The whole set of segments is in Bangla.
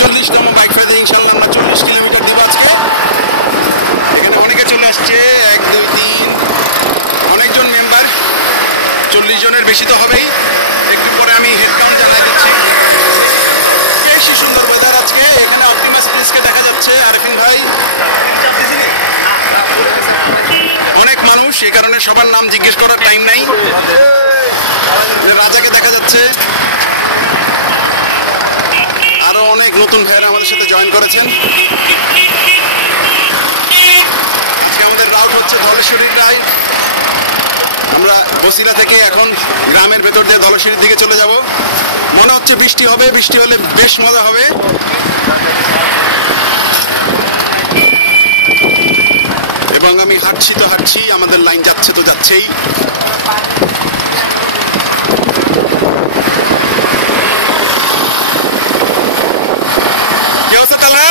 40তম বাইক ফেয়ারে ইনশাল্লাহ আমরা 40 কিলোমিটার দিব আজকে। এখানে অনেকে চলে আসছে, 1 2 3 অনেকজন মেম্বার, 40 জনের বেশি তো হবেই। একটু পরে আমি হেড কাউন্ট জানাই দিচ্ছি। বেশি সুন্দর ওয়েদার আজকে। এখানে অপটিমাস ব্রিজকে দেখা যাচ্ছে, আরিফিন ভাই, অনেক মানুষ, এই কারণে সবার নাম জিজ্ঞেস করার টাইম নাই। রাজাকে দেখা যাচ্ছে, আরো অনেক নতুন ভাইয়েরা আমাদের সাথে জয়েন করেছেন। আজকে আমাদের রাউট হচ্ছে ধলেশ্বরীর রাইড। আমরা বসিলা থেকে এখন গ্রামের ভেতর দিয়ে ধলেশ্বরীর দিকে চলে যাব। মনে হচ্ছে বৃষ্টি হবে, বৃষ্টি হলে বেশ মজা হবে। এবং আমি হাঁটছি তো হাঁটছি, আমাদের লাইন যাচ্ছে তো যাচ্ছেই। কি অবস্থা তালা?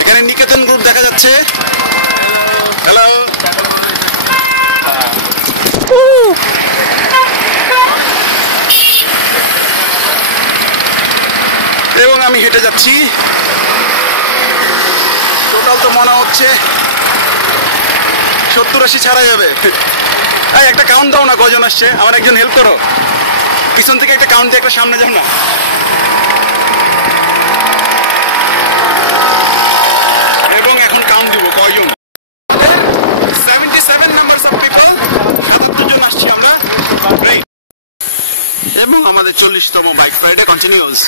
এখানে নিকেতন গ্রুপ দেখা যাচ্ছে। হ্যালো, এবং আমি হেঁটে যাচ্ছি। টোটাল তো মনে হচ্ছে 70-80 ছাড়াই যাবে। একটা কাউন্ট দাও না, কজন আসছে? আমার একজন হেল্প করো, পিছন থেকে একটা কাউন্ট দিয়ে একটা সামনে যাও না। এবং এখন কাউন্ট দিব কয়জন। 77 নাম্বারস অফ পিপল, 77 জন আসছি আমরা। এবং আমাদের 40তম বাইক রাইডে কন্টিনিউস।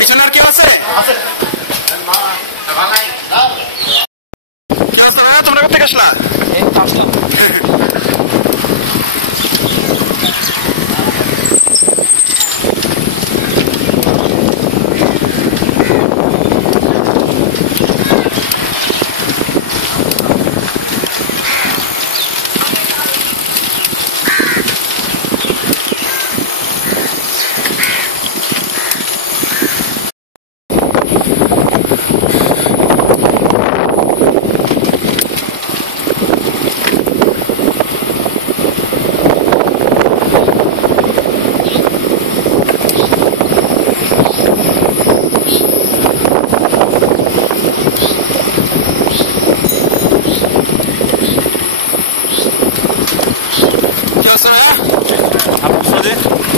পিছনের কি আছে? তোমরা কোথা থেকে আসলা?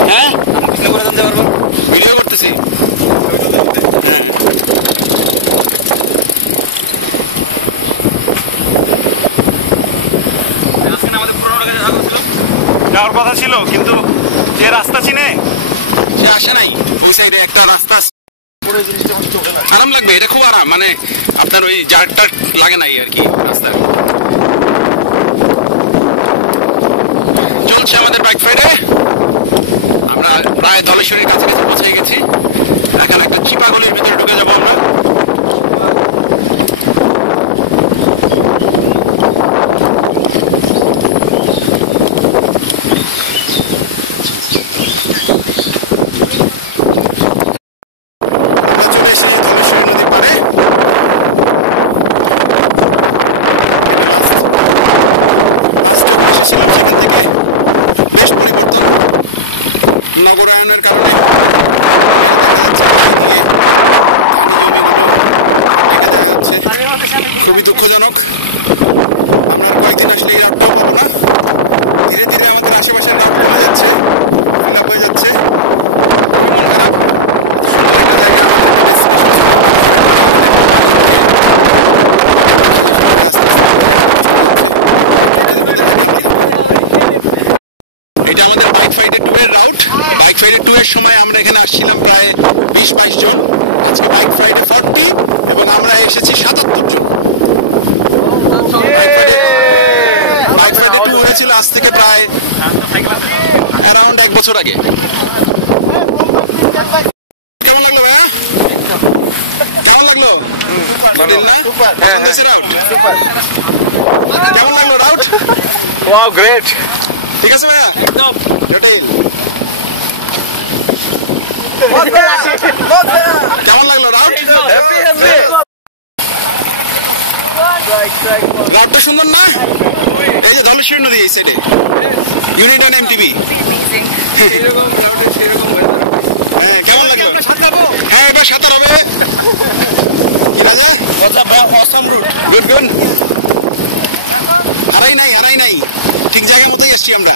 হ্যাঁ, জানতে পারবো, ভিডিও করতেছি। যাওয়ার কথা ছিল, কিন্তু যে রাস্তা চিনে সে আসে নাই। ওই সাইডে একটা রাস্তা আরাম লাগবে, এটা খুব আরাম, মানে আপনার ওই জারটা লাগে নাই আর কি রাস্তা। চলছে আমাদের বাইক রাইডে। আমরা প্রায় ধলেশ্বরীর কাছাকাছি পৌঁছে গেছি। এখন একটা চিপা গলির ভিতরে ঢুকে যাবো আমরা। নগরায়নের কারণে খুবই দুঃখজনক। আমরা কয়েকদিন আসলে এই রাতটাও পাবো না। ধীরে ধীরে আমাদের আশেপাশের রাত কমে যাচ্ছে, ফিল আপ হয়ে যাচ্ছে। মন খারাপ। এটা আমাদের বাইক ফাইডে ট্যুরের রাউট। বাইক ফাইডে ট্যুরের সময় আমরা এখানে আসছিলাম প্রায় 20-22 জন। আজকে বাইক ফাইডে 40 এবং আমরা এসেছি 77 জন। বাইক ফাইডে ট্যুর হয়েছিল আজ থেকে প্রায় অ্যারাউন্ড 1 বছর আগে। কেমন লাগলো ভাইয়া? কেমন লাগলো? কেমন লাগলো রাউট? Wow, great. ঠিক আছে ভাইয়া, একদম জটিল। কেমন লাগলো রাউট? রাউটটা সুন্দর না? এই যে ধলেশ্বরী নদী এই সাইডে, ইউনিট অন এমটিভি। হ্যাঁ, কেমন লাগলো? হ্যাঁ, এবার সাঁতার হবে। কি রাজা? Good good. হারাই নাই, ঠিক জায়গার মতোই এসছি আমরা।